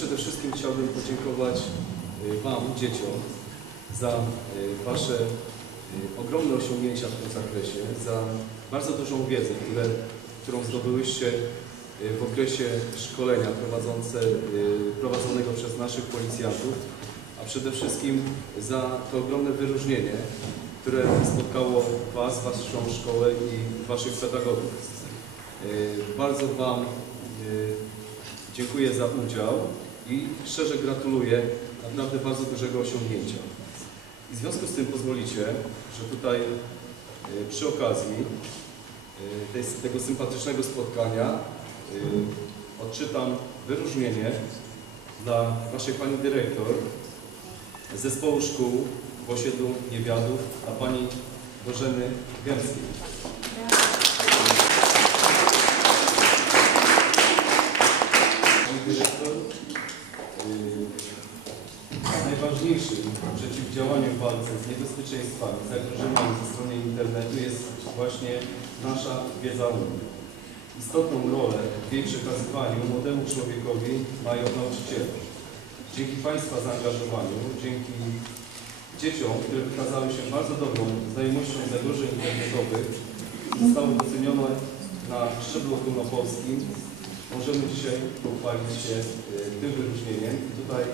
przede wszystkim chciałbym podziękować y, Wam, dzieciom, za y, Wasze y, ogromne osiągnięcia w tym zakresie, za bardzo dużą wiedzę, które, którą zdobyłyście w okresie szkolenia prowadzonego przez naszych policjantów, a przede wszystkim za to ogromne wyróżnienie, które spotkało Was, Waszą szkołę i Waszych pedagogów. Bardzo Wam dziękuję za udział i szczerze gratuluję naprawdę bardzo dużego osiągnięcia. I w związku z tym pozwolicie, że tutaj y, przy okazji tej, tego sympatycznego spotkania y, odczytam wyróżnienie dla Waszej Pani Dyrektor Zespołu Szkół w osiedlu Niewiadów, a Pani Bożeny Gęskiej. Pani Dyrektor, y, najważniejszym przeciwdziałaniu w walce z niebezpieczeństwami, zagrożeniami ze strony internetu jest właśnie nasza wiedza o. Istotną rolę w jej przekazywaniu młodemu człowiekowi mają nauczyciele. Dzięki Państwa zaangażowaniu, dzięki dzieciom, które wykazały się bardzo dobrą znajomością zagrożeń internetowych, zostały docenione na szczeblu ogólnopolskim. Możemy dzisiaj pochwalić się y, tym wyróżnieniem. Tutaj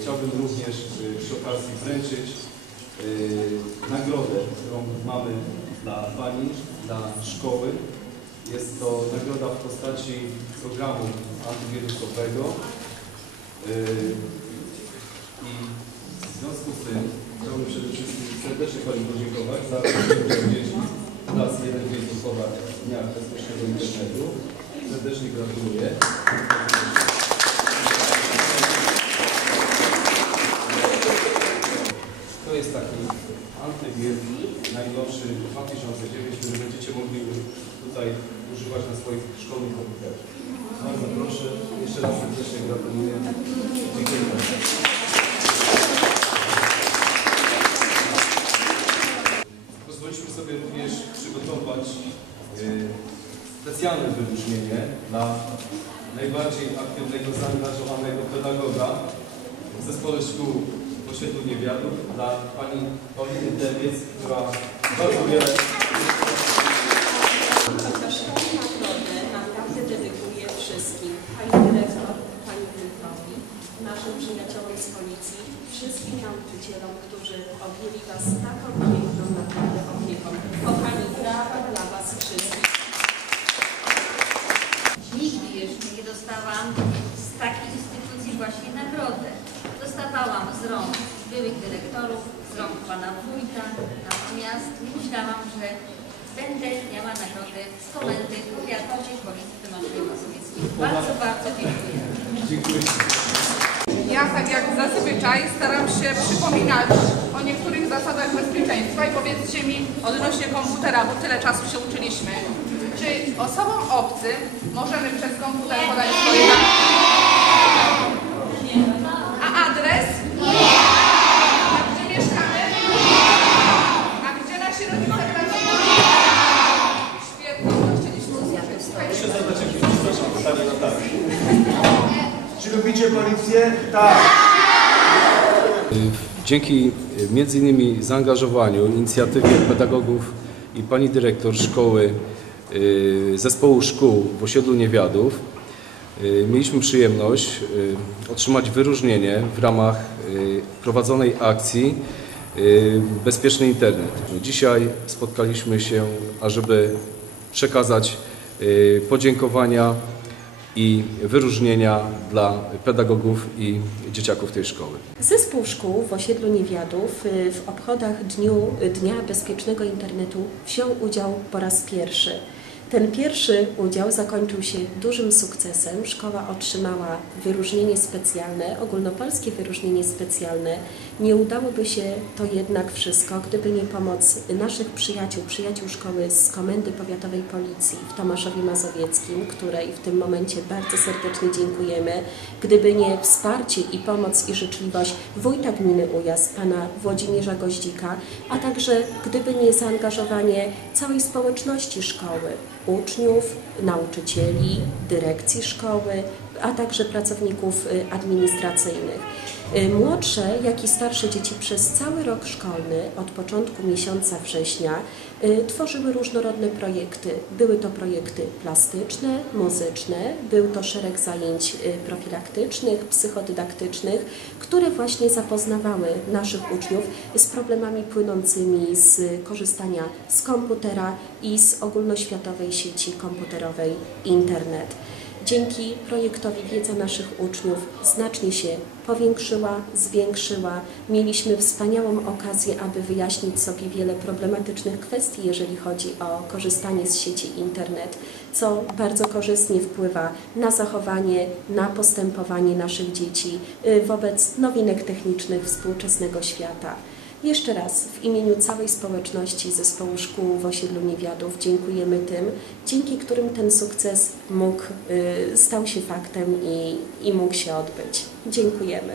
chciałbym również y, przy okazji wręczyć y, nagrodę, którą mamy dla Pani, dla szkoły. Jest to nagroda w postaci programu antywirusowego. Y, I w związku z tym chciałbym przede wszystkim serdecznie Pani podziękować za dzieci klas 1 w Wielkowa Dnia Bezpiecznego Internetu. Serdecznie gratuluję. Jeszcze raz serdecznie gratuluję. Dziękuję bardzo. Pozwoliśmy sobie również przygotować y, specjalne wyróżnienie dla najbardziej aktywnego, zaangażowanego pedagoga w zespole szkół osiedlu Niewiadów dla pani Pauliny Dewiec, która bardzo wiele Ta szkoła nagrody naprawdę dedykuję wszystkim. Pani dyrektor, Pani Wójtowi, naszym przyjaciołom z policji, wszystkim nauczycielom, którzy objęli Was taką piękną naprawdę opieką. Kochani, brawa dla Was wszystkich. Nigdy jeszcze nie dostałam z takiej instytucji właśnie nagrodę. Dostawałam z rąk byłych dyrektorów, z rąk pana wójta, natomiast nie myślałam, że będę miała nagrodę z komendy powiatowej Policji Tomaszowej Mazowieckiej. Bardzo, bardzo dziękuję. dziękuję. Zazwyczaj staram się przypominać o niektórych zasadach bezpieczeństwa i powiedzcie mi odnośnie komputera, bo tyle czasu się uczyliśmy. Czy osobom obcym możemy przez komputer podać swoje dane? A adres? Tak. Czy lubicie policję? Tak. Dzięki y, między innymi zaangażowaniu, inicjatywie pedagogów i pani dyrektor szkoły, y, zespołu szkół w osiedlu Niewiadów, y, mieliśmy przyjemność y, otrzymać wyróżnienie w ramach y, prowadzonej akcji y, Bezpieczny Internet. Dzisiaj spotkaliśmy się, ażeby przekazać y, podziękowania i wyróżnienia dla pedagogów i dzieciaków tej szkoły. Zespół szkół w osiedlu Niewiadów y, w obchodach dniu, Dnia Bezpiecznego Internetu wziął udział po raz pierwszy. Ten pierwszy udział zakończył się dużym sukcesem. Szkoła otrzymała wyróżnienie specjalne, ogólnopolskie wyróżnienie specjalne. Nie udałoby się to jednak wszystko, gdyby nie pomoc naszych przyjaciół, przyjaciół szkoły z Komendy Powiatowej Policji w Tomaszowie Mazowieckim, której w tym momencie bardzo serdecznie dziękujemy. Gdyby nie wsparcie i pomoc i życzliwość wójta gminy Ujas, pana Włodzimierza Goździka, a także gdyby nie zaangażowanie całej społeczności szkoły, uczniów, nauczycieli, dyrekcji szkoły, a także pracowników y, administracyjnych. Y, Młodsze, jak i starsze dzieci przez cały rok szkolny, od początku miesiąca września, y, tworzyły różnorodne projekty. Były to projekty plastyczne, muzyczne, był to szereg zajęć profilaktycznych, psychodydaktycznych, które właśnie zapoznawały naszych uczniów z problemami płynącymi z korzystania z komputera i z ogólnoświatowej sieci komputerowej internet. Dzięki projektowi wiedza naszych uczniów znacznie się powiększyła, zwiększyła. Mieliśmy wspaniałą okazję, aby wyjaśnić sobie wiele problematycznych kwestii, jeżeli chodzi o korzystanie z sieci internet, co bardzo korzystnie wpływa na zachowanie, na postępowanie naszych dzieci y, wobec nowinek technicznych współczesnego świata. Jeszcze raz w imieniu całej społeczności Zespołu Szkół w osiedlu Niewiadów dziękujemy tym, dzięki którym ten sukces mógł, y, stał się faktem i, i mógł się odbyć. Dziękujemy.